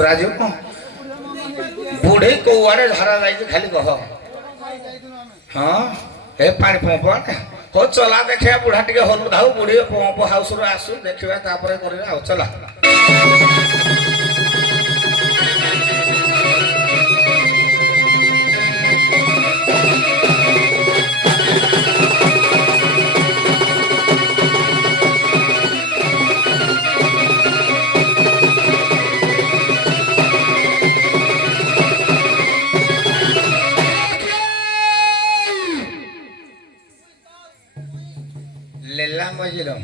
ରାଜୁ ବୁଢୀ କୋଉଆଡେ ଝାଡା ଯାଇଛି ଖାଲି କହ। ହଁ ଏ ପାଣି ପମ୍ପ ହଉ ଚଲା ଦେଖିବା ବୁଢା ଟିକେ ହଲୁ ଧାଉ ବୁଢୀ ପମ୍ପ ହାଉସରୁ ଆସୁ ଦେଖିବା ତାପରେ କରିବା ଆଉ ଚଲା। लेला मजिलो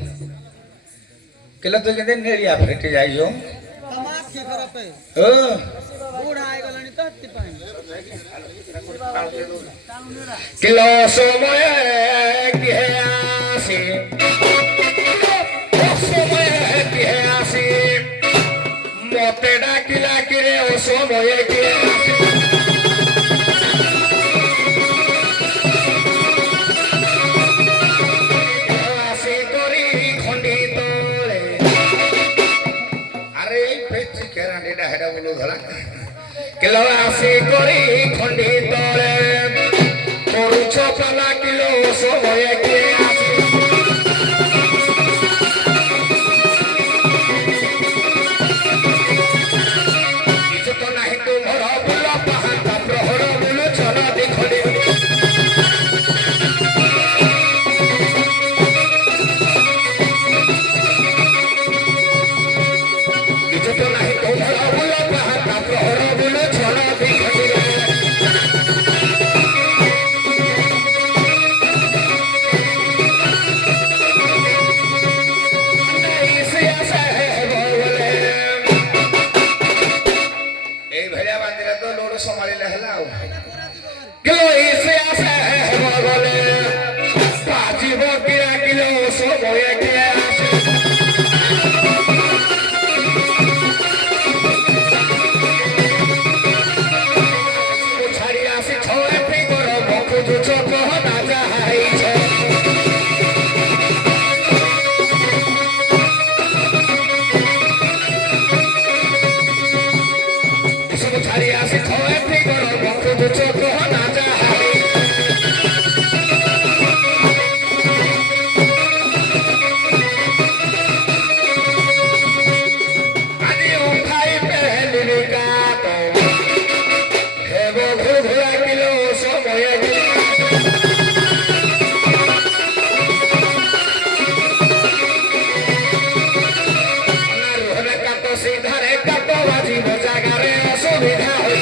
केला तो कहते नेलिया फेट जाइयो तमाक के खराब है ओ बूढ़ा आए गलनी तो हत्ती पानी किलो समय की है आसी समय की है आसी मोटे डाकिला किरे ओ समय की आसी किलो आसी करी खंडी तले करुछ पाला किलो समय के आसी किछु तो नाही तुमर बुल पहाता प्रहर बुल चला देखली किछु तो नाही तुमर बुल पहाता प्रहर बुल चला देखली संभाले हला किलो इसे आसे बगले पाजीब किरा किलो समय के आसे छाड़ी आसी छोए फिगर मुख जुच कहना जाई छे छाड़ी आसी छोए फिगर मुख जुच कहना जाई आदि उठाई पहली का तो हे वो घुघुरा किलो समय के रोहन का तो सीधा रे का तो बाजी बजागा रे असुविधा होई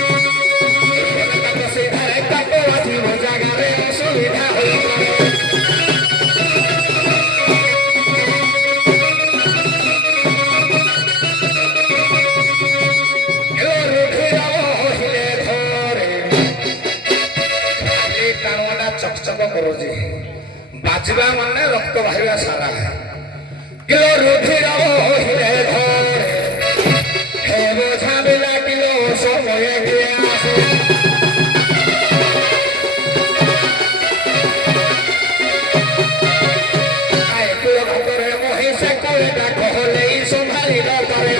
रोहन का तो सीधा रे का तो बाजी बजागा रे असुविधा होई एलो रुखी जाओ हिले थोरे खाली टाणवाटा चकचक करूची बाजवा माने रक्त बाहरिया सारा किलो रुखी जाओ हिले थोरे हे बोझा बिला किलो समय के आसे आए किलो करे मोहि से कोएटा कहले संभाली न पारे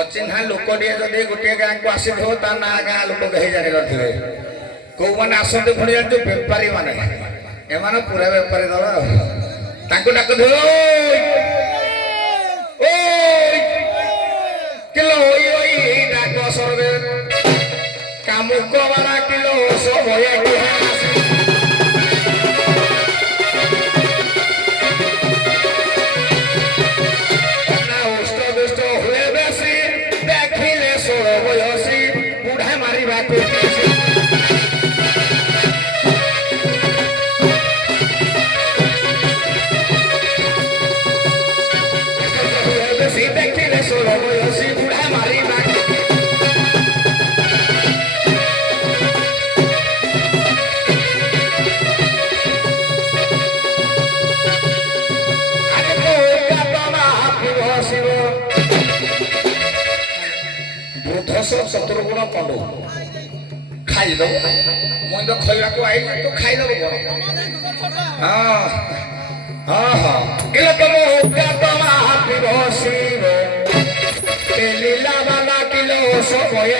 अचिन्हा लोक जदि गोटे गाँ को आसी ता ना गाँ लोक कहीं जानी थे कौ मैंने आसते पुणी जानते बेपारी मैंने एम पूरा बेपारी दल डाक किलो डाक सर्वे कामुक बारा किलो समय बुढ़ा मारी बात ଷୋଳ ବୟସୀ ବୁଢ଼ା ମାରି ମାରି ଶତ୍ରୁଗୁଣ କଣ୍ଡୁ ଖାଇଦବ ମୁଁ ତ ଖଇବାକୁ ଆଇଲି ତୁ ଖାଇଦବ କଣ ହଁ ହଁ ହଁ କିଲୋ ତମ ବସିବ ଲୀଲା ବାଲା କିଲୋ ସମୟ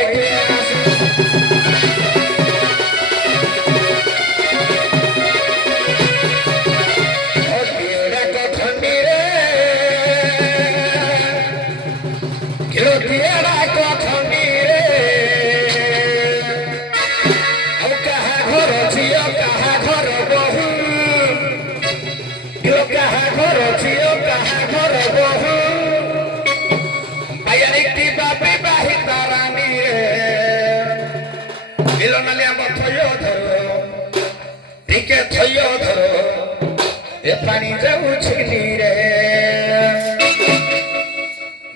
ଟିକେ ଥୟ ଧର ଏ ପାଣି ଯାଉଛି ରେ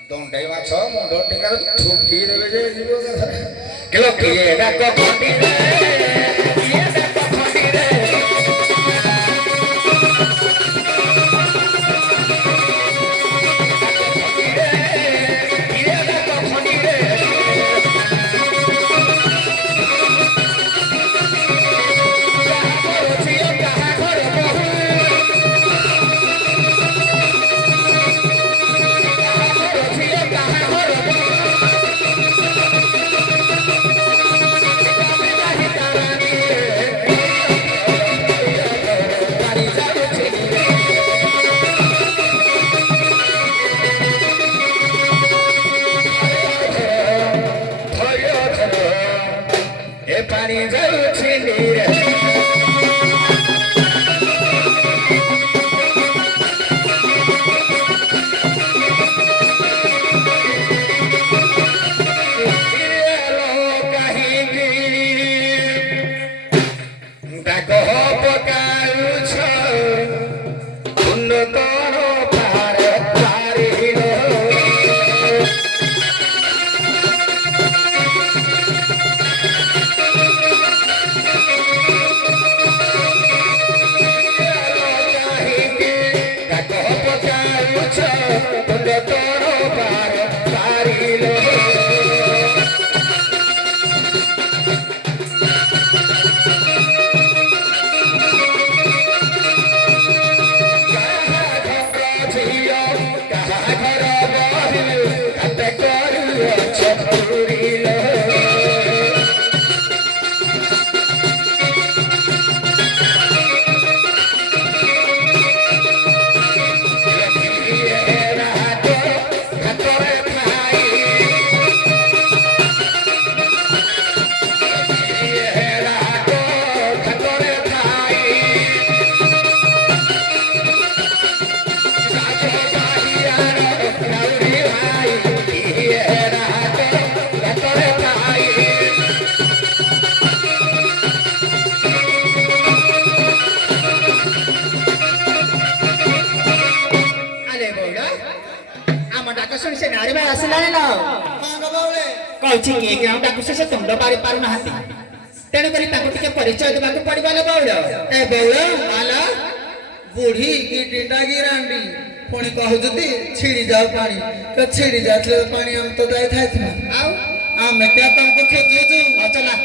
ଦଣ୍ଡାଇ ମାଛ ମୁଣ୍ଡ ଟିକାର ଥୁକି ଦେବେ ଯେ ଯିବ କିଲୋ କିଏ ଡାକ ଖଣ୍ଡିରେ କିଏ ଡାକ ଖଣ୍ଡିରେ পানি যাচ্ছে রে କହୁଛି କିଏ କେଉଁ ଡାକୁଛି ସେ ତୁଣ୍ଡ ପାରି ପାରୁନାହାନ୍ତି ତେଣୁକରି ତାଙ୍କୁ ଟିକେ ପରିଚୟ ଦେବାକୁ ପଡିବ ଲୋ ବଉଳ ଏ ବଉଳ ଆଲା ବୁଢୀ ଗିଟିଟା ଗିରାଣ୍ଡି ପୁଣି କହୁଛନ୍ତି ଛିଡି ଯାଉ ପାଣି ତ ଛିଡି ଯାଉଥିଲେ ପାଣି ଆମେ ତ ଯାଇଥାଇଥିଲୁ ଆଉ ଆମେ क्या ତମକୁ ଖୋଜୁଛୁ ଚଲା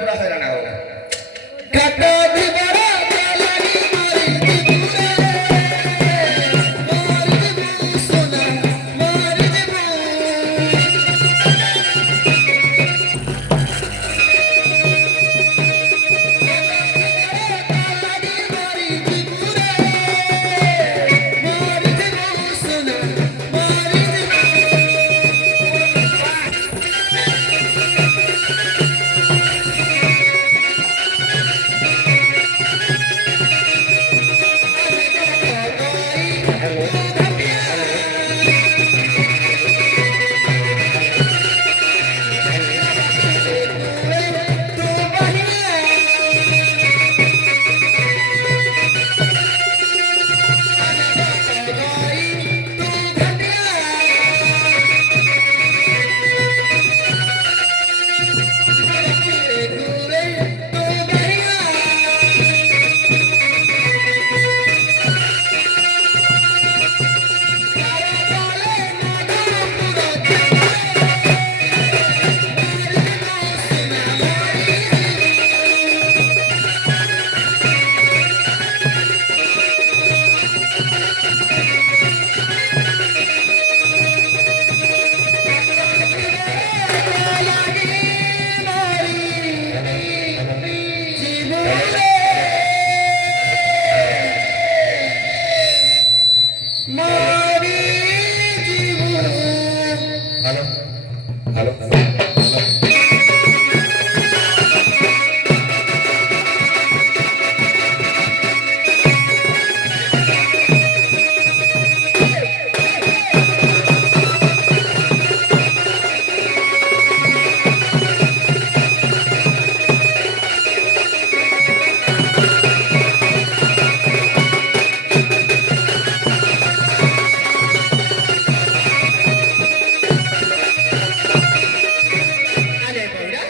ପୁରା ହଇରାଣ ହବ ଘାଟ ଧିବର হ্যালো হ্যালো ଆରେ ବଉରା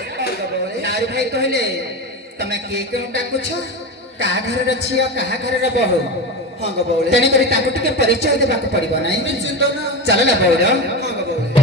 ନାରୀ ଭାଇ କହିଲେ ତମେ କିଏ କେଉଁ ଡାକୁଛ କାହା ଘରର ଝିଅ କାହା ଘରର ବୋହୂ ହଁ ଗো ବଉଳି ତେଣୁକରି ତାଙ୍କୁ ଟିକେ ପରିଚୟ ଦେବାକୁ ପଡିବ ନାହିଁ ନିଶ୍ଚିନ୍ତ ନା ଚାଲ ନା ବଉର ହଁ ଗো ବଉଳି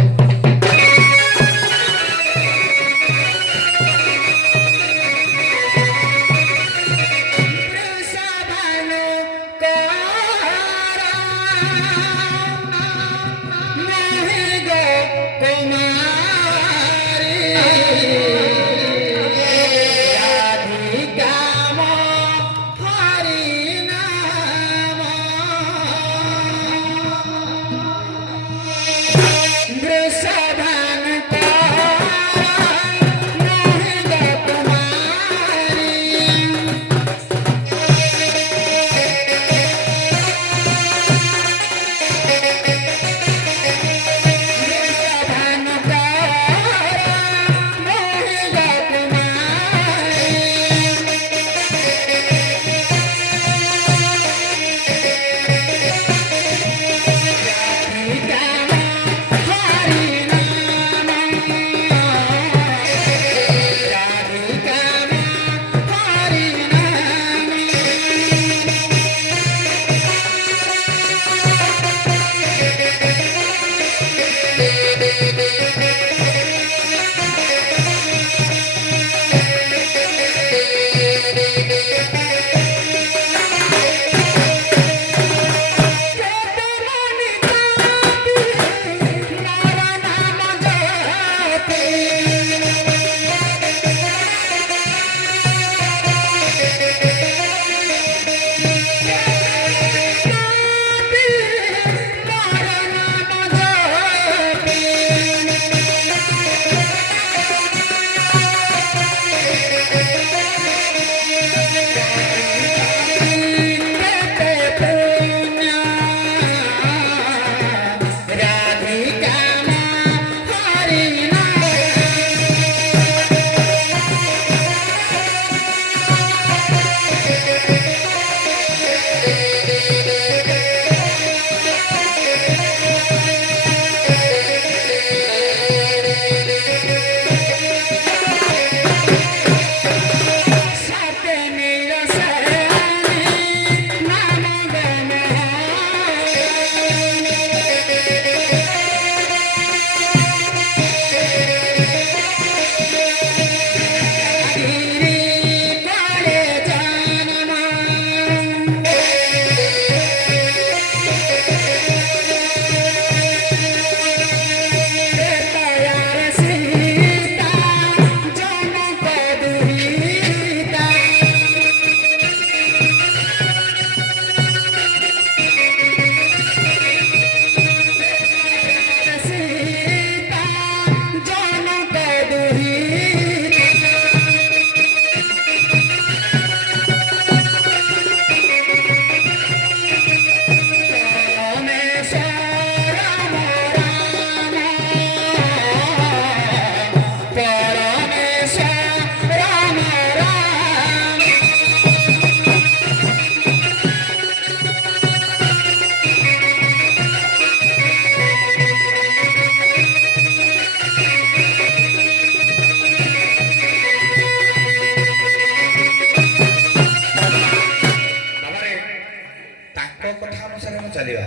ଚାଲିବା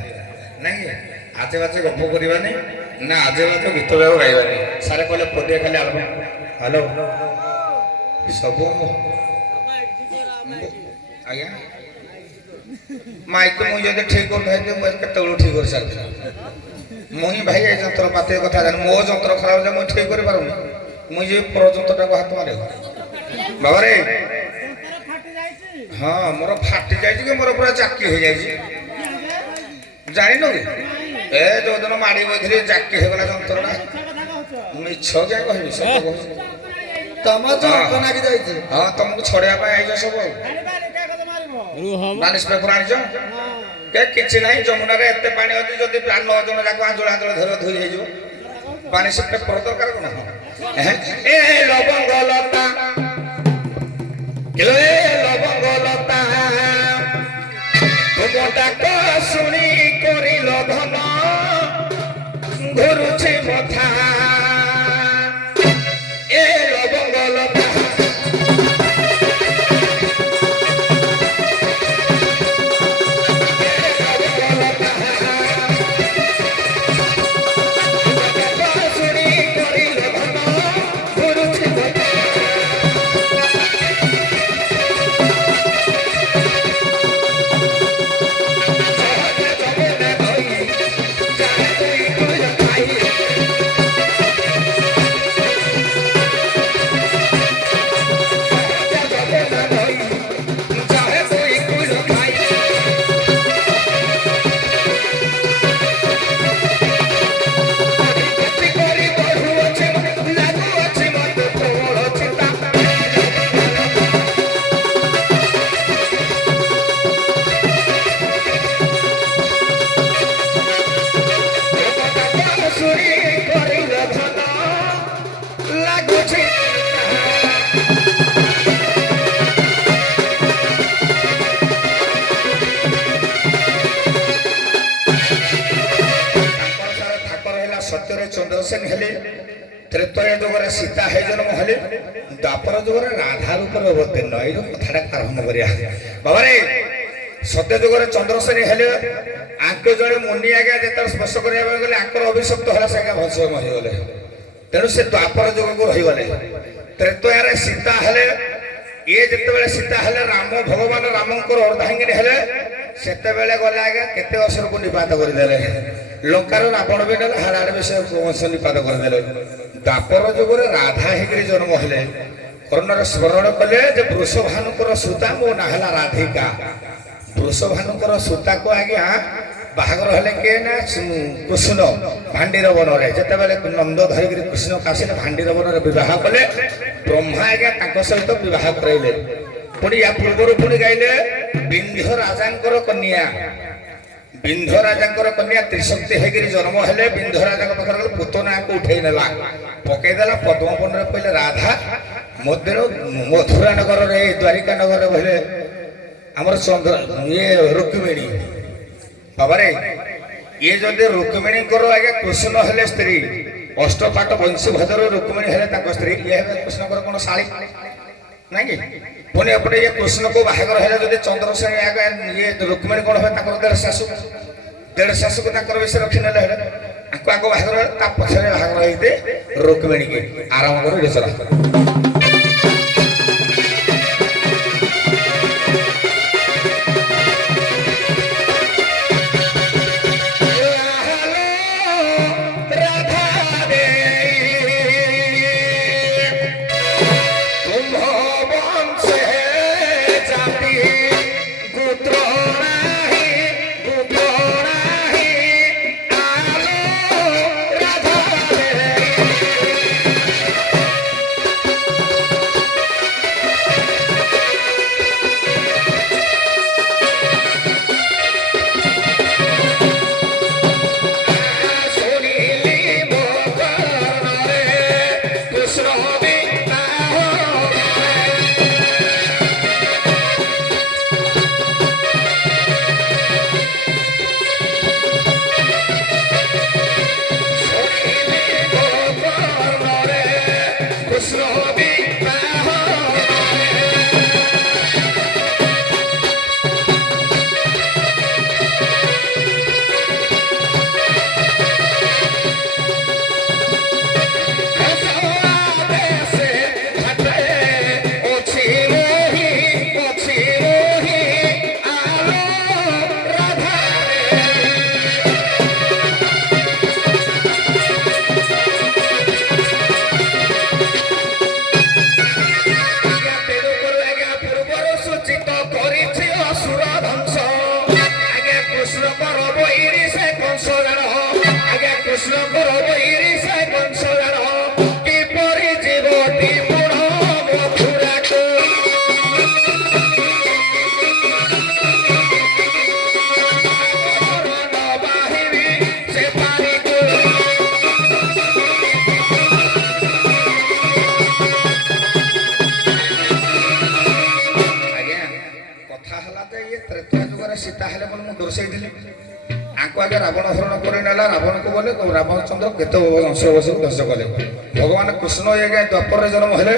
ନାଇଁ ଆଜେ ବାଜେ ଗପ କରିବାନି ନା ଆଜେ ବାଜେ ଗୀତ ଯାକ ଗାଇବାନି ସାରେ କହିଲେ ପଦିଆ ଖାଲି ଆଲବମ୍ ହ୍ୟାଲୋ ସବୁ ଆଜ୍ଞା ମାଇକ ମୁଇଁ ଯଦି ଠିକ କରିଥାଇତେ ମୁଁ କେତେବେଳୁ ଠିକ କରି ସାରିଥିଲି ମୁଇଁ ଭାଇ ଏ ଯନ୍ତ୍ରପାତି କଥା ଜାଣି ମୋ ଯନ୍ତ୍ର ଖରାପ ଯେ ମୁଁ ଠିକ କରିପାରୁନି ମୁଇଁ ଯେ ପର ଯନ୍ତ୍ରଟାକୁ ହାତ ମାରେ ବାବାରେ ହଁ ମୋର ଫାଟି ଯାଇଛି କି ମୋର ପୁରା ଚାକି ହେଇଯାଇଛି ଜାଣିନୁ କି ଏ ଯୋଉଦିନ ମାଡ଼ି ବଇଥିଲି ଚାକି ହେଇଗଲା ଯନ୍ତ୍ରଟା ମିଛ କିଆ କହିବି ସତ କହୁଛି ତମ ଜଣକ ନାଗି ଯାଇଛି ହଁ ତମକୁ ଛଡେଇବା ପାଇଁ ଆଇଛ ସବୁ ଆଉ ମାନିସ ପେପର ଆଣିଛ କେ କିଛି ନାହିଁ ଯମୁନାରେ ଏତେ ପାଣି ଅଛି ଯଦି 9 ଜଣ ଯାକ ଆଞ୍ଚଳ ଆଞ୍ଚଳ ଧର ଧୋଇ ହେଇଯିବ ମାନିସ ପେପର ଦରକାର କଣ ଏ ଲବଙ୍ଗ ଲତା କିଲୋ ଏ ଲବଙ୍ଗ ଲତା ତୁମ ଡାକ ଶୁଣି କରିଲ ଧନ ଘୁରୁଛି ମଥା ଏ ଲବଙ୍ଗ ଲତା ସତ୍ୟରେ ଚନ୍ଦ୍ରସେନ ହେଲେ ତ୍ରେତୟା ଯୁଗରେ ସୀତା ହେ ଜନ୍ମ ହେଲେ ଦ୍ୱାପର ଯୁଗରେ ରାଧା ରୂପରେ ଅବତୀର୍ଣ୍ଣ ଏଇ କଥାଟା ଆରମ୍ଭ କରିବା ବାବାରେ ସତ୍ୟ ଯୁଗରେ ଚନ୍ଦ୍ରସେନ ହେଲେ ଆଙ୍କ ଜଣେ ମୁନି ଆଜ୍ଞା ଯେତେବେଳେ ସ୍ପର୍ଶ କରିବା ପାଇଁ ଗଲେ ଆଙ୍କର ଅଭିଶପ୍ତ ହେଲା ସେ ଆଜ୍ଞା ଭସ୍ମ ମରିଗଲେ ତେଣୁ ସେ ଦ୍ୱାପର ଯୁଗକୁ ରହିଗଲେ ତ୍ରେତୟାରେ ସୀତା ହେଲେ ଇଏ ଯେତେବେଳେ ସୀତା ହେଲେ ରାମ ଭଗବାନ ରାମଙ୍କର ଅର୍ଦ୍ଧାଙ୍ଗିନୀ ହେଲେ ସେତେବେଳେ ଗଲେ ଆଜ୍ଞା କେତେ ଅସୁରକୁ ନିପାତ କରିଦେଲେ ଲଙ୍କାର ରାବଣ ବି ନେଲେ ହାରାଡେ ବି ସେ ବଂଶ ନିପାତ କରିଦେଲେ ଦ୍ୱାପର ଯୁଗରେ ରାଧା ହେଇକରି ଜନ୍ମ ହେଲେ କର୍ଣ୍ଣରେ ସ୍ମରଣ କଲେ ଯେ ବୃଷଭାନୁଙ୍କର ସୂତା ମୋ ନାଁ ହେଲା ରାଧିକା ବୃଷଭାନୁଙ୍କର ସୂତାକୁ ଆଜ୍ଞା ବାହାଘର ହେଲେ କିଏ ନା କୃଷ୍ଣ ଭାଣ୍ଡିର ବନରେ ଯେତେବେଳେ ନନ୍ଦ ଧରିକିରି କୃଷ୍ଣ କାଶିଲେ ଭାଣ୍ଡିର ବନରେ ବିବାହ କଲେ ବ୍ରହ୍ମା ଆଜ୍ଞା ତାଙ୍କ ସହିତ ବିବାହ କରାଇଲେ ପୁଣି ୟା ପୂର୍ବରୁ ପୁଣି ଗାଇଲେ ବିନ୍ଧ୍ୟ ରାଜାଙ୍କର କନ୍ୟା ବିନ୍ଧ୍ୟ ରାଜାଙ୍କର କନ୍ୟା ତ୍ରିଶକ୍ତି ହେଇକିରି ଜନ୍ମ ହେଲେ ବିନ୍ଧ୍ୟ ରାଜାଙ୍କ ପାଖରେ ଗଲେ ପୁତନାକୁ ଉଠେଇ ନେଲା ପକେଇଦେଲା ପଦ୍ମବନରେ କହିଲେ ରାଧା ମଧ୍ୟରୁ ମଥୁରା ନଗରରେ ଦ୍ୱାରିକା ନଗରରେ କହିଲେ ଆମର ଚନ୍ଦ୍ର ଇଏ ରୁକ୍ମିଣୀ ବାବାରେ ଇଏ ଯଦି ରୁକ୍ମିଣୀଙ୍କର ଆଜ୍ଞା କୃଷ୍ଣ ହେଲେ ସ୍ତ୍ରୀ ଅଷ୍ଟପାଟ ବଂଶୀଭଦ୍ର ରୁକ୍ମିଣୀ ହେଲେ ତାଙ୍କ ସ୍ତ୍ରୀ ଇଏ ହେବେ କୃଷ୍ଣଙ୍କର କଣ ଶାଳୀ ନାଇଁ କି ପୁଣି ଏପଟେ ଇଏ କୃଷ୍ଣକୁ ବାହାଘର ହେଲେ ଯଦି ଚନ୍ଦ୍ରସେନ ଆଜ୍ଞା ଇଏ ରୁକ୍ମିଣୀ କଣ ହେବେ ତାଙ୍କର ଦେଢ଼ ଶାଶୁକୁ ତାଙ୍କର ବେଶୀ ରଖିନେଲେ ହେଲେ ଆଙ୍କୁ ଆଗ ବାହାଘର ହେଲେ ତା ପଛରେ ବାହାଘର ହେଇତେ ରୁକ୍ମିଣୀକି ଆରମ୍ଭ କରି ରେଚରା ବସେଇଥିଲେ ଆଙ୍କୁ ଆଗେ ରାବଣ ହରଣ କରି ନେଲା ରାବଣକୁ ଗଲେ ରାମଚନ୍ଦ୍ର କେତେ ଅଂଶ ବସକୁ ଧ୍ୱଂସ କଲେ ଭଗବାନ କୃଷ୍ଣ ଆଜ୍ଞା ଦ୍ୱାପରରେ ଜନ୍ମ ହେଲେ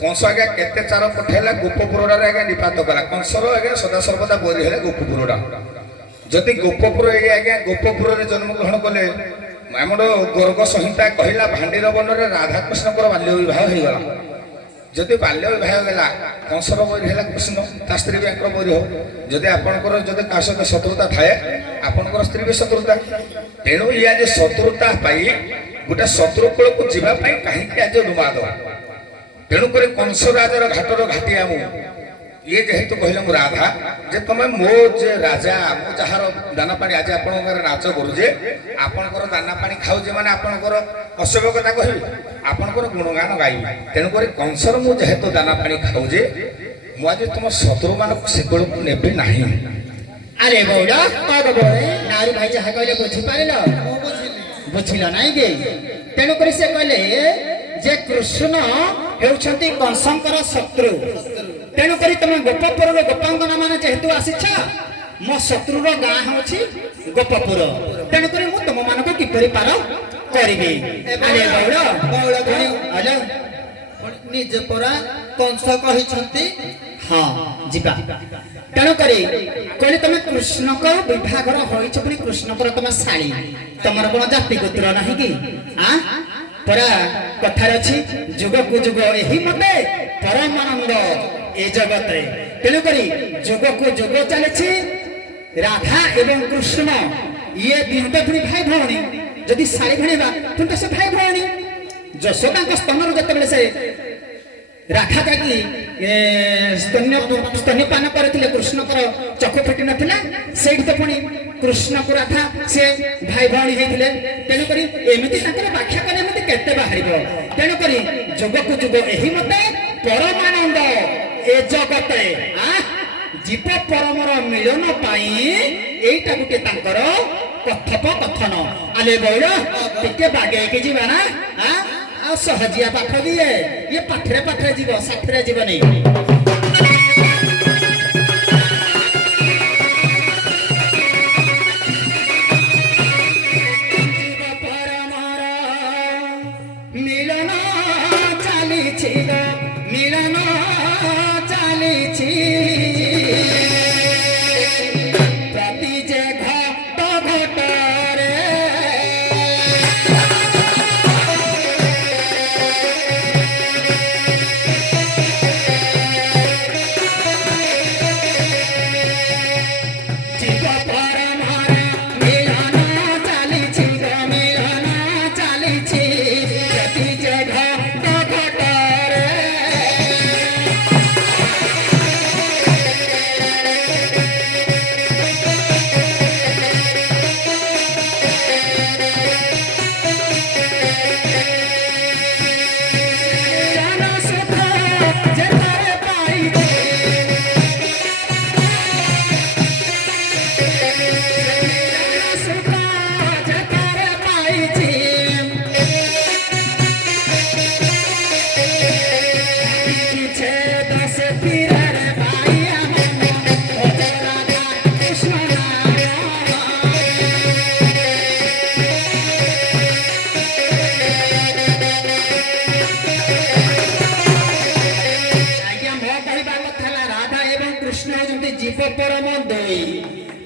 କଂସ ଆଜ୍ଞା କେତେ ଚାର ପଠେଇଲା ଗୋପପୁରରେ ଆଜ୍ଞା ନିପାତ କଲା କଂସର ଆଜ୍ଞା ସଦାସର୍ବଦା ବୈରୀ ହେଲେ ଗୋପପୁରଟା ଯଦି ଗୋପପୁର ଏଇ ଆଜ୍ଞା ଗୋପପୁରରେ ଜନ୍ମଗ୍ରହଣ କଲେ ଆମର ଗର୍ଗ ସଂହିତା କହିଲା ଭାଣ୍ଡିର ବନରେ ରାଧାକୃଷ୍ଣଙ୍କର ବାଲ୍ୟ ବିବାହ ହେଇଗଲା ଯଦି ବାଲ୍ୟ ବିବାହ ହେଲା କଂସର ବୈରୀ ହେଲା କୃଷ୍ଣ ତା ସ୍ତ୍ରୀ ବି ଆଙ୍କର ବୈରୀ ହବ ଯଦି ଆପଣଙ୍କର ଯଦି କାହା ସହିତ ଶତ୍ରୁତା ଥାଏ ଆପଣଙ୍କର ସ୍ତ୍ରୀ ବି ଶତ୍ରୁତା ତେଣୁ ଇଏ ଆଜି ଶତ୍ରୁତା ପାଇଁ ଗୋଟେ ଶତ୍ରୁ କୂଳକୁ ଯିବା ପାଇଁ କାହିଁକି ଆଜି ଉନ୍ମାଦ ତେଣୁକରି କଂସ ରାଜାର ଘାଟର ଘାଟିଆ ମୁଁ ଇଏ ଯେହେତୁ କହିଲେ ମୁଁ ରାଧା ଯେ ତମେ ମୋ ଯେ ରାଜା ମୁଁ ଯାହାର ଦାନା ପାଣି ଆଜି ଆପଣଙ୍କର ନାଚ କରୁଛେ ଆପଣଙ୍କର ଦାନା ପାଣି ଖାଉଛି ମାନେ ଆପଣଙ୍କର ଅସଭ୍ୟ କଥା କହିବି ଆପଣଙ୍କର ଗୁଣଗାନ ଗାଇବି ତେଣୁକରି କଂସର ମୁଁ ଯେହେତୁ ଦାନା ପାଣି ଖାଉଛି ମୁଁ ଆଜି ତୁମ ଶତ୍ରୁମାନଙ୍କୁ ସେକୂଳକୁ ନେବି ନାହିଁ ଆରେ ବଉଡ଼ ନାରୀ ଭାଇ ଯାହା କହିଲେ ବୁଝିପାରିଲ ବୁଝିଲ ନାଇଁ କି ତେଣୁକରି ସେ କହିଲେ ଯେ କୃଷ୍ଣ ହେଉଛନ୍ତି କଂସଙ୍କର ଶତ୍ରୁ ତେଣୁକରି ତମେ ଗୋପପୁରର ଗୋପାଙ୍ଗନା ମାନେ ଯେହେତୁ ଆସିଛ ମୋ ଶତ୍ରୁର ଗାଁ ହେଉଛି ଗୋପପୁର ତେଣୁକରି ମୁଁ ତମମାନଙ୍କୁ କିପରି ପାର କରିବି ଆରେ ବଉଡ଼ ନିଜେ ପରା କଂସ କହିଛନ୍ତି ହଁ ଯିବା ତେଣୁକରି କହିଲେ ତମେ କୃଷ୍ଣଙ୍କ ବିଭାଘର ହୋଇଛ ପୁଣି କୃଷ୍ଣଙ୍କର ତମ ଶାଳୀ ତମର କଣ ଜାତି ଗୋତ୍ର ନାହିଁ କି ପରା କଥାରେ ଅଛି ଯୁଗକୁ ଯୁଗ ଏହି ମତେ ପରମାନନ୍ଦ ଏ ଜଗତରେ ତେଣୁକରି ଯୁଗକୁ ଯୁଗ ଚାଲିଛି ରାଧା ଏବଂ କୃଷ୍ଣ ଇଏ ଦିହତ ପୁଣି ଭାଇ ଭଉଣୀ ଯଦି ଶାଳୀ ଭଣିବା ପୁଣି ତ ସେ ଭାଇ ଭଉଣୀ ଯଶୋଦାଙ୍କ ସ୍ତନରୁ ଯେତେବେଳେ ସେ ରାଧା ତାକି ସ୍ତନ୍ୟପାନ କରିଥିଲେ କୃଷ୍ଣଙ୍କର ଚକ୍ଷୁ ଫିଟି ନଥିଲା ସେଇଠି ତ ପୁଣି କୃଷ୍ଣକୁ ରାଧା ସେ ଭାଇ ଭଉଣୀ ହେଇଥିଲେ ତେଣୁକରି ଏମିତି ତାଙ୍କର ବ୍ୟାଖ୍ୟା କଲେ ଏମିତି କେତେ ବାହାରିବ ତେଣୁକରି ଯୁଗକୁ ଯୁଗ ଏହି ମତେ ପରମାନନ୍ଦ ଏ ଜଗତେ ଜୀବ ପରମର ମିଳନ ପାଇଁ ଏଇଟା ଗୋଟେ ତାଙ୍କର କଥୋପକଥନ ଆଲେ ବଉଳ ଟିକେ ବାଗେଇକି ଯିବା ନା ଆଉ ସହଜିଆ ପାଠ ବି ଇଏ ପାଠରେ ପାଠରେ ଯିବ ସାଥିରେ ଯିବନି ମିଳନ ଚାଲିଛି ମିଳନ ଚାଲିଛି ପ୍ରତି ଯେ ଘଟ ଘଟରେ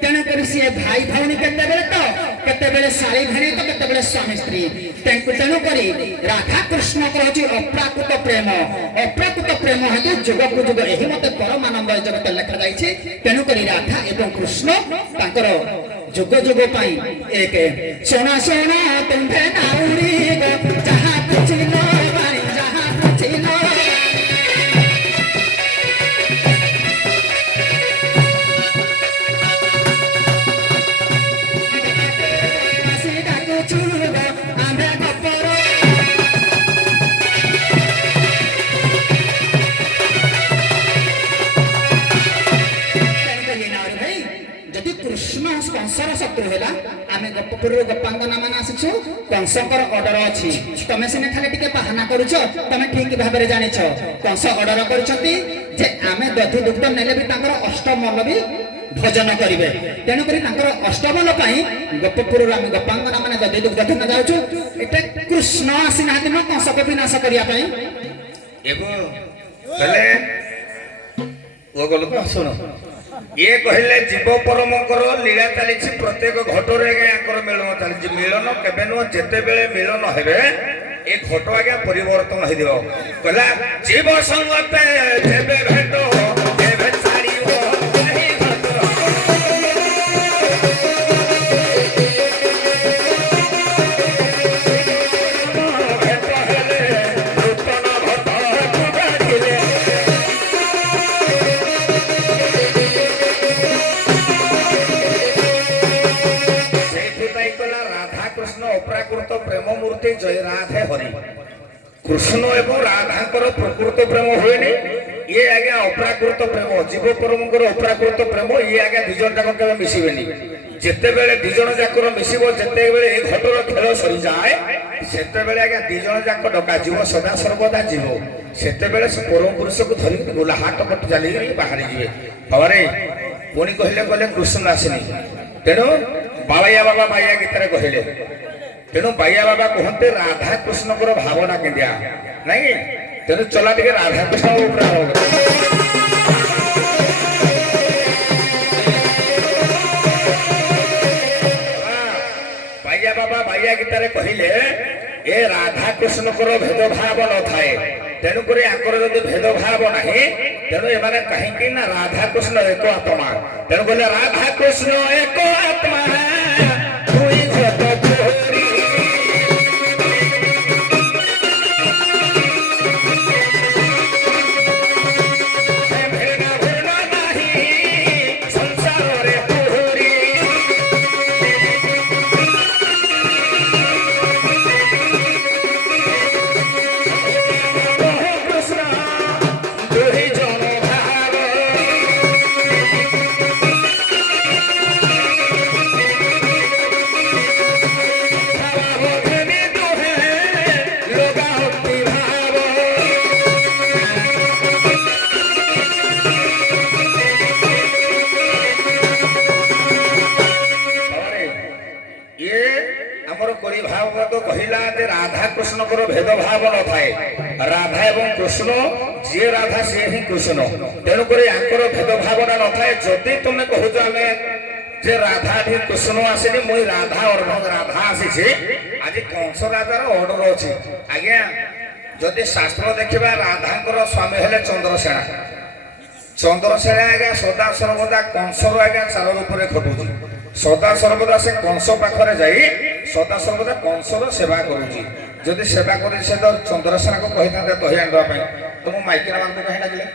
ତେଣୁକରି ସିଏ ଭାଇ ଭଉଣୀ କେତେବେଳେ ତ କେତେବେଳେ ଶାଳୀ ଭଣୀ ତ କେତେବେଳେ ସ୍ୱାମୀ ସ୍ତ୍ରୀ ତେଣୁକରି ରାଧା କୃଷ୍ଣଙ୍କର ହେଉଛି ଅପ୍ରାକୃତ ପ୍ରେମ ହେତୁ ଯୁଗକୁ ଯୁଗ ଏହି ମତେ ପରମାନନ୍ଦ ଏ ଜଗତରେ ଲେଖାଯାଇଛି ତେଣୁକରି ରାଧା ଏବଂ କୃଷ୍ଣ ତାଙ୍କର ଯୁଗ ଯୁଗ ପାଇଁ ଏକ ଶୁଣା ଶୁଣା ତୁମ୍ଭେ ନାଉରୀ ଯାହା ବୁଝିଲ ଯାହା ବୁଝିଲ କଂସର ଶତ୍ରୁ ହେଲା ଆମେ ଗୋପପୁରରୁ ଗୋପାଙ୍ଗନା ମାନେ ଆସିଛୁ କଂସଙ୍କର ଅର୍ଡର ଅଛି ତମେ ସିନା ଖାଲି ଟିକେ ବାହାନା କରୁଛ ତମେ ଠିକ ଭାବରେ ଜାଣିଛ କଂସ ଅର୍ଡର କରିଛନ୍ତି ଯେ ଆମେ ଦଧି ଦୁଗ୍ଧ ନେଲେ ବି ତାଙ୍କର ଅଷ୍ଟମଲ୍ଲ ବି ଭଜନ କରିବେ। ତେଣୁକରି ତାଙ୍କର ଅଷ୍ଟବଲ ପାଇଁ ଗୋପପୁରରୁ ଆମେ ଗୋପାଙ୍ଗନା ମାନେ ଯଦି ଦୁଗ୍ଧନ ଯାଉଛୁ ଏଟା କୃଷ୍ଣ ଆସିନାହାନ୍ତି ନା କଂସକୁ ବିନାଶ କରିବା ପାଇଁ। ଏବ ହେଲେ ଓ ଗଲ ତ ଶୁଣ ଇଏ କହିଲେ ଜୀବ ପରମଙ୍କର ଲୀଳା ଚାଲିଛି ପ୍ରତ୍ୟେକ ଘଟରେ ଆଜ୍ଞା ୟାଙ୍କର ମିଳନ ଚାଲିଛି। ମିଳନ କେବେ ନୁହଁ ଯେତେବେଳେ ମିଳନ ହେବେ ଏ ଘଟ ଆଜ୍ଞା ପରିବର୍ତ୍ତନ ହେଇଯିବ। କହିଲା ଜୀବ ସଙ୍ଗତେ ଯେବେ ଭେଟ ଯେବେ ଛାଡ଼ିବ ଏହି ଘଟ। ଭେଟ ହେଲେ ନୂତନ ଘଟକୁ ବାଢ଼ିଲେ। ସେଇଥିପାଇଁ କହିଲା ରାଧାକୃଷ୍ଣ ଅପ୍ରାକୃତ ପ୍ରେମ ମୂର୍ତ୍ତି ଜୟ ରାଧେ ହରି। କୃଷ୍ଣ ଏବଂ ରାଧାଙ୍କର ପ୍ରକୃତ ପ୍ରେମ ହୁଏନି, ଇଏ ଆଜ୍ଞା ଅପ୍ରାକୃତ ପ୍ରେମ। ଜୀବ ପରମଙ୍କର ଅପ୍ରାକୃତ ପ୍ରେମ, ଇଏ ଆଜ୍ଞା ଦି ଜଣ ଯାକ କେବେ ମିଶିବେନି। ଯେତେବେଳେ ଦି ଜଣ ଯାକର ମିଶିବ, ଯେତେବେଳେ ଏ ଘଟର ଖେଳ ସରିଯାଏ ସେତେବେଳେ ଆଜ୍ଞା ଦି ଜଣ ଯାକ ଡକାଯିବ, ସଦା ସର୍ବଦା ଯିବ। ସେତେବେଳେ ସେ ପରମ ପୁରୁଷକୁ ଧରିକି ଗୋଲା ହାଟ ପଟ ଚାଲିକି ବାହାରି ଯିବେ। ଫଳରେ ପୁଣି କହିଲେ କହିଲେ କୃଷ୍ଣ ଆସିନି। ତେଣୁ ବାଳିଆ ବାବା ବାଇଆ ଗୀତରେ କହିଲେ। ତେଣୁ ବାଇଆ ବାବା କୁହନ୍ତି ରାଧାକୃଷ୍ଣଙ୍କର ଭାବନା କେନ୍ଦିଆ ନାଇଁ। ତେଣୁ ଚଲା ଟିକେ ରାଧାକୃଷ୍ଣ ଉପରେ ବାଇଆ ବାବା ବାଇଆ ଗୀତରେ କହିଲେ ଏ ରାଧାକୃଷ୍ଣଙ୍କର ଭେଦଭାବ ନଥାଏ। ତେଣୁକରି ଆଙ୍କର ଯଦି ଭେଦଭାବ ନାହିଁ ତେଣୁ ଏମାନେ କାହିଁକି ନା ରାଧାକୃଷ୍ଣ ଏକ ଆତ୍ମା। ତେଣୁ କହିଲେ ରାଧାକୃଷ୍ଣ ଏକ ଆତ୍ମା ଦୁଇ ଘଟ ପୋରି। ସଂସାରରେ ପୋରି। କୃଷ୍ଣ ଦୁଇ ଜଣ ଭାବ। ଇଏ ଆମର କଳି ଭାଗବତ କହିଲା ଯେ ରାଧାକୃଷ୍ଣଙ୍କର ଭେଦଭାବ ନଥାଏ। ରାଧା ଏବଂ କୃଷ୍ଣ, ଯିଏ ରାଧା ସିଏ ହିଁ କୃଷ୍ଣ। ତେଣୁକରି ଆଙ୍କର ଭେଦଭାବଟା ନଥାଏ। ଯଦି ତୁମେ କହୁଛ ଆମେ ଯେ ରାଧା ଠି କୃଷ୍ଣ ଆସିନି, ମୁଇଁ ରାଧା ରାଧା ଆସିଛି, ଆଜି କଂସ ରାଜାର ଅର୍ଡର ଅଛି ଆଜ୍ଞା। ଯଦି ଶାସ୍ତ୍ର ଦେଖିବା ରାଧାଙ୍କର ସ୍ୱାମୀ ହେଲେ ଚନ୍ଦ୍ରସେନା। ଚନ୍ଦ୍ରସେନା ଆଜ୍ଞା ସଦା ସର୍ବଦା କଂସର ଆଜ୍ଞା ଚାଲ ରୂପରେ ଘଟୁଛି। ସଦା ସର୍ବଦା ସେ କଂସ ପାଖରେ ଯାଇ ସଦା ସର୍ବଦା କଂସର ସେବା କରୁଛି। ଯଦି ସେବା କରୁଛି ସେ ତ ଚନ୍ଦ୍ରସେନାକୁ କହିଥାନ୍ତେ ଦହି ଆଣିବା ପାଇଁ। ତମ ମାଇକିନା ମାନଙ୍କୁ କାହିଁ ଡାକିଲେ?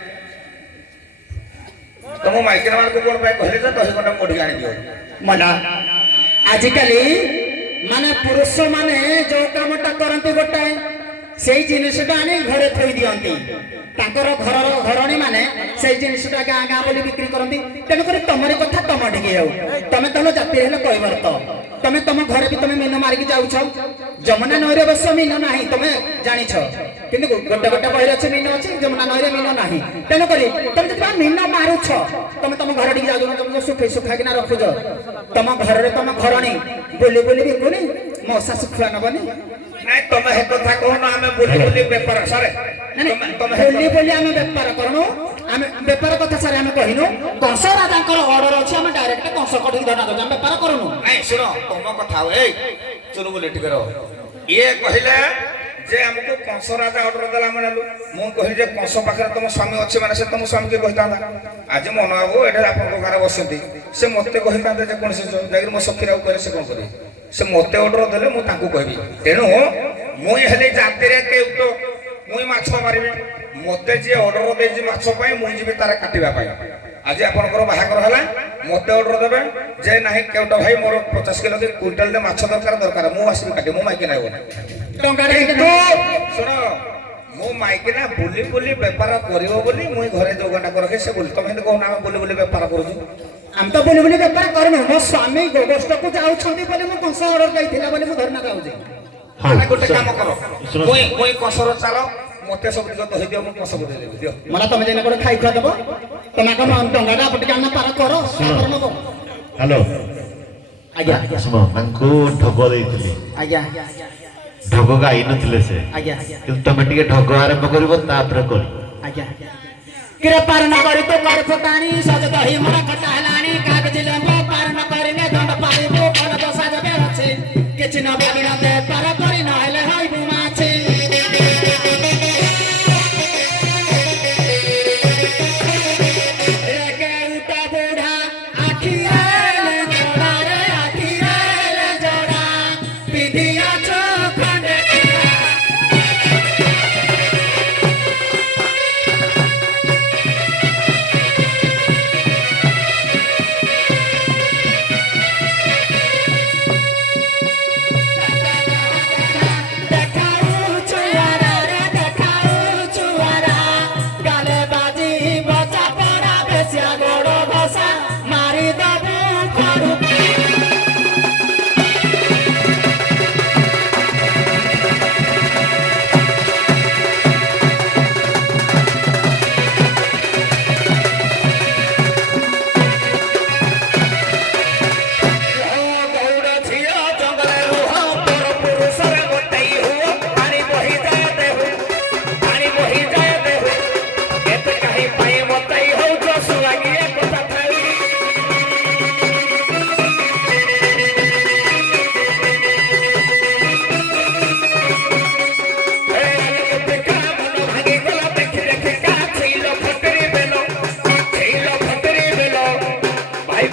ତମ ମାଇକିନା ମାନଙ୍କୁ କଣ ପାଇଁ କହିଲେ ଯେ ଦହି ଖଣ୍ଡ ମୋଢିକି ଆଣିଦିଅ? ମନା ଆଜିକାଲି ମାନେ ପୁରୁଷ ମାନେ ଯୋଉ କାମଟା କରନ୍ତି ଗୋଟାଏ ସେଇ ଜିନିଷଟା ଆଣି ଘରେ ଥୋଇ ଦିଅନ୍ତି। ତାଙ୍କର ଘରର ଘରଣୀ ମାନେ ସେଇ ଜିନିଷଟା ଗାଁ ଗାଁ ବୋଲି ବିକ୍ରି କରନ୍ତି। ତେଣୁକରି ତମରି କଥା ତମ ଟିକେ ହଉ। ତମେ ତମ ଜାତି ହେଲେ କହିବାର ତ ତମେ ତମ ଘରେ ବି ତମେ ମିନ ମାରିକି ଯାଉଛ। ଯମୁନା ନଈରେ ଅବଶ୍ୟ ମିନ ନାହିଁ ତମେ ଜାଣିଛ, କିନ୍ତୁ ଗୋଟେ ଗୋଟେ ବହିରେ ଅଛି ମିନ ଅଛି, ଯମୁନା ନଈରେ ମିନ ନାହିଁ। ତେଣୁକରି ତମେ ଯଦି ମିନ ମାରୁଛ ତମେ ତମ ଘର ଟିକେ ଯାଉଛ, ତମେ ଶୁଖେଇ ଶୁଖାକିନା ରଖୁଛ। ତମ ଘରରେ ତମ ଘରଣୀ ବୋଲି ବୋଲି ବିକୁନି, ମଶା ଶୁଖୁଆ ନବନି। ନାଇଁ ତମେ ହେ କଥା କହୁନ, ଆମେ ବୁଲି ବୁଲି ବେପାର ସାରେ। ବୋଲି ବୋଲି ଆମେ ବେପାର କରଣୁ, ଆମେ ବେପାର କଥା ସାରେ ଆମେ କହିନୁ। କଂସ ରାଜାଙ୍କର ଅର୍ଡର ଅଛି, ଆମେ ଡାଇରେକ୍ଟ କଂସ କଠିକି ଧରା ଦଉଛୁ, ଆମେ ବେପାର କରୁନୁ। ନାଇଁ ଶୁଣ ତମ କଥା ଏଇ ଚୁରୁ ବୋଲି ଟିକେ ରହ। ଇଏ କହିଲେ ଯେ ଆମକୁ କଂସ ରାଜା ଅର୍ଡର ଦେଲା ଆମେ ନେଲୁ। ମୁଁ କହିଲି ଯେ କଂସ ପାଖରେ ତମ ସ୍ୱାମୀ ଅଛି ମାନେ ସେ ତମ ସ୍ୱାମୀ କି କହିଥାନ୍ତା। ଆଜି ମନ ବାବୁ ଏଠି ଆପଣଙ୍କ ଘରେ ବସନ୍ତି, ସେ ମତେ କହିଥାନ୍ତେ ଯେ କୌଣସି ଯାଇକି ମୋ ସଖୀରାକୁ କହିଲେ ସେ କଣ କରିବେ? ସେ ମତେ ଅର୍ଡର ଦେଲେ ମୁଁ ତାଙ୍କୁ କହିବି। ତେଣୁ ମୁଇଁ ହେଲେ ଜାତିରେ କେଉଟ, ମୁଇଁ ମାଛ ମାରିବି। ମତେ ଯିଏ ଅର୍ଡର ଦେଇଛି ମାଛ ପାଇଁ, ମୁଁ ଯିବି ତାର କାଟିବା ପାଇଁ। ଆଜି ଆପଣଙ୍କର ବାହାଘର ହେଲା, ମତେ ଅର୍ଡର ଦେବେ ଯେ ନାହିଁ କେଉଟ ଭାଇ ମୋର 50 କିଲୋ କୁଇଣ୍ଟାଲ ମାଛ ଦରକାର, ମୁଁ ଆସିବି କାଟି, ମୁଁ ମାଇକି ନାହିଁ ଶୁଣ। ମୁଁ ମାଇକିନା ବୁଲି ବୁଲି ବେପାର କରିବ ବୋଲି ମୁଇଁ ଘରେ ଯୋଗାଟା ରଖେ ସେ ବୋଲି। ତମେ କହୁନ ଆମେ ବୁଲି ବୁଲି ବେପାର କରୁଛୁ? ଆମେ ତ ବୁଲି ବୁଲି ବେପାର କରୁନୁ। ମୋ ସ୍ୱାମୀ ଗୋଷ୍ଠକୁ ଯାଉଛନ୍ତି ବୋଲି ମୁଁ କଂସ ଅର୍ଡର ଦେଇଥିଲା ବୋଲି ମୁଁ ଧରିନା ଯାଉଛି। ଗୋଟେ କାମ କର, ମୁଇଁ କଂସର ଚାଲ ମତେ ସବୁ ଦିଗ ଦହି ଦିଅ ମୁଁ ସବୁ ଦେଇଦେବି ଦିଅ मला ତମେ ଯେନେ ଗୋଟେ ଖାଇ ଖୁଆ ଦେବ ତମେ କମ ଟଙ୍କାଟା ଆପଣ ଟିକେ ଆନା ପାର କର ତାପରେ ନବ ହ୍ୟାଲୋ ଆଜ୍ଞା ଶୁଣ ତାଙ୍କୁ ଢଗ ଦେଇଥିଲି ଆଜ୍ଞା ଢଗ ଗାଇ ନଥିଲେ ସେ ଆଜ୍ଞା କିନ୍ତୁ ତମେ ଟିକେ ଢଗ ଆରମ୍ଭ କରିବ ତାପରେ କର ଆଜ୍ଞା କିରେ ପାର ନ କରି ତୁ କର ଫଟାଣି ସଜ ଦହି ମୋର ଖଟା ହେଲାଣି କାଗଜ ଲେମ୍ବୁ ପାର ନ କରିଲେ ଦଣ୍ଡ ପାଇବୁ ବଡ଼ ଦଶା ଦେବେ ଅଛି କିଛି ନ ବିଗିଣ ଦେ ପାର କରି ନ ହେଲେ ହଇବୁ ମାଛି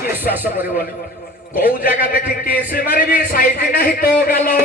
विश्वास करबनी कौ जगह देखि केस मारिबी साइज नहीं तो गलो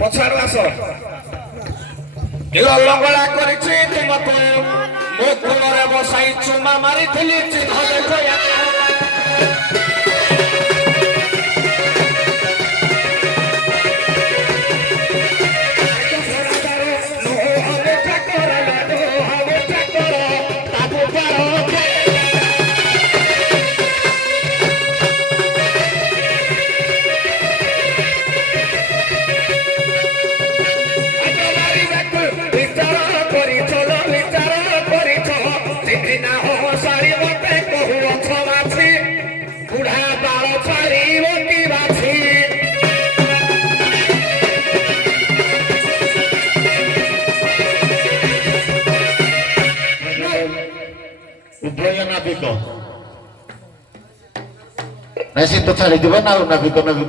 पछाड़ आस लंगड़ा करिछि तुमको मो कुलरे बसाई चुमा मारिथिली चिन्ह देखो ଉଭୟ ନାବିକ ନାଇଁ ସେ ତ ଛାଡ଼ିଯିବ ନା ଆଉ ନାବିକ ନାବିକ